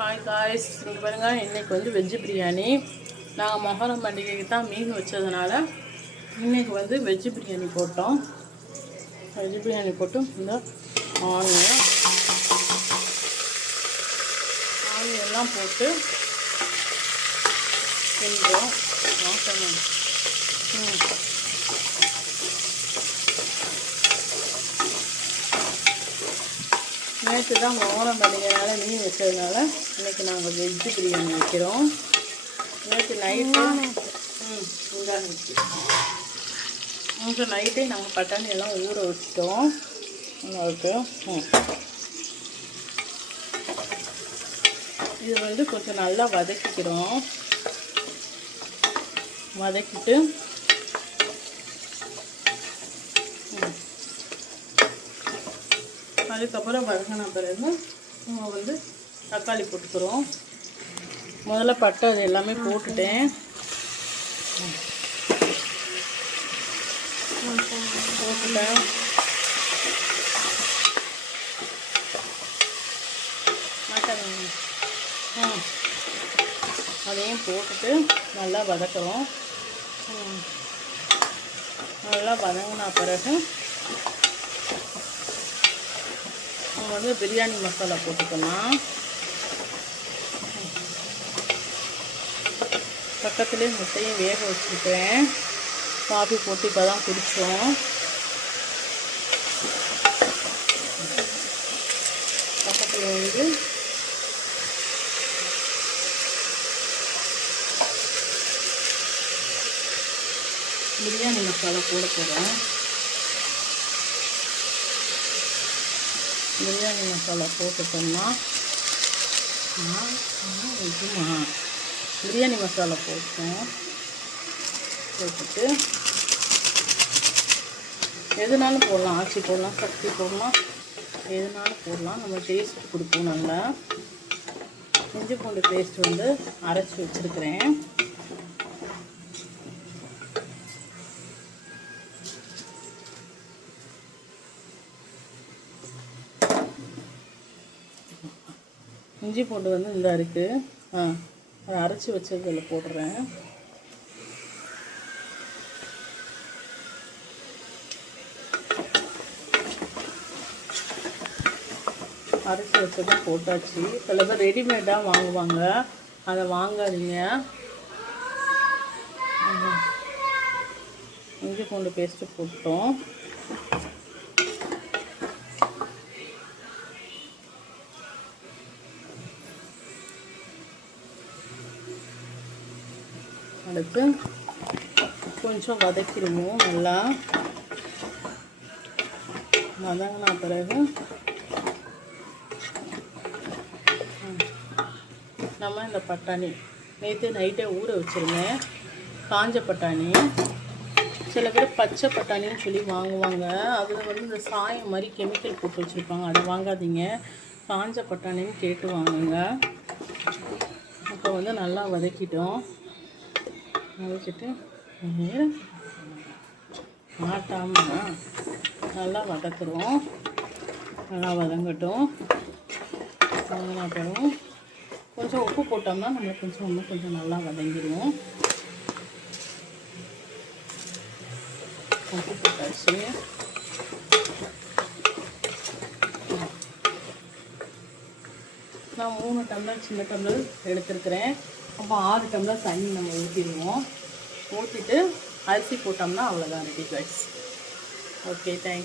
Hi guys, இங்கே பாருங்கள். இன்றைக்கி வந்து வெஜ்ஜு பிரியாணி. நாங்கள் மொஹரம் பண்டிகைக்கு தான் மீன் வச்சதுனால இன்றைக்கி வந்து வெஜ்ஜு பிரியாணி போட்டோம். வெஜ்ஜு பிரியாணி போட்டு இந்த ஆனியெல்லாம் போட்டு செஞ்சோம். நேற்று தான் மொஹரம் பண்டிகைனால மீன் வச்சதுனால இன்றைக்கி நாங்கள் வெஜ்ஜு பிரியாணி வைக்கிறோம். நேற்று நைட்டு நைட்டே நாங்கள் பட்டாணி எல்லாம் ஊற வச்சிட்டோம். நல்லாயிருக்கு. இது வந்து கொஞ்சம் நல்லா வதக்கிக்கிறோம். வதக்கிட்டு அதுக்கப்புறம் வதங்கின பிறகு நம்ம வந்து தக்காளி போட்டுக்கிறோம். முதல்ல பட்டை அது எல்லாமே போட்டுட்டேன். அதையும் போட்டுட்டு நல்லா வதக்குறோம். நல்லா வதங்கின பிறகு நம்ம வந்து பிரியாணி மசாலா போட்டுக்கலாம். பக்கத்துலேயே முட்டையும் வேக வச்சுருக்கேன். காஃபி போட்டு இப்போ தான் குடித்தோம். பக்கத்தில் வந்து பிரியாணி மசாலா போட போகிறேன். பிரியாணி மசாலா போட்டுட்டோம்னா பிரியாணி மசாலா போட்டோம். போட்டுட்டு எதுனாலும் போடலாம். ஆச்சி போடலாம், சக்தி போடலாம், எதுனாலும் போடலாம். நம்ம டேஸ்ட் கொடுப்போம். நல்லா இஞ்சி பூண்டு பேஸ்ட் வந்து அரைச்சி வச்சுருக்கிறேன். இஞ்சி பூண்டு வந்து இந்த இருக்குது. அதை அரைச்சி வச்சதில் போடுறேன். அரைச்சி வச்சதும் போட்டாச்சு. சில பேர் ரெடிமேடாக வாங்குவாங்க, அதை வாங்காதீங்க. இஞ்சி பூண்டு பேஸ்ட்டு போட்டோம். அடுத்து கொஞ்சம் வதக்கிடுவோம். நல்லா வதங்கின பிறகு நம்ம இந்த பட்டாணி நேற்று நைட்டே ஊற வச்சுருந்தேன். காஞ்ச பட்டாணி. சில பேர் பச்சை பட்டாணின்னு சொல்லி வாங்குவாங்க. அதில் வந்து இந்த சாயம் மாதிரி கெமிக்கல் போட்டு வச்சுருப்பாங்க. அதை வாங்காதீங்க. காஞ்ச பட்டாணின்னு கேட்டு வாங்குங்க. இப்போ வந்து நல்லா வதக்கிட்டோம். வதக்கிட்டு மாட்டாமல் நல்லா வதக்குறோம். நல்லா வதங்கட்டும். வதங்கின அப்புறம் கொஞ்சம் உப்பு போட்டோம்னா நம்மளுக்கு கொஞ்சம் நல்லா வதங்கிடுவோம். உப்பு போட்டாச்சு. நான் 3 டம்ளர் சின்ன டம்ளர் எடுத்துருக்கிறேன். அப்போ 6 டம்ளர் தண்ணி நம்ம ஊற்றிடுவோம். ஊற்றிட்டு அரிசி போட்டோம்னா அவ்வளோதான், ரெடி காய்ஸ். Okay, thanks.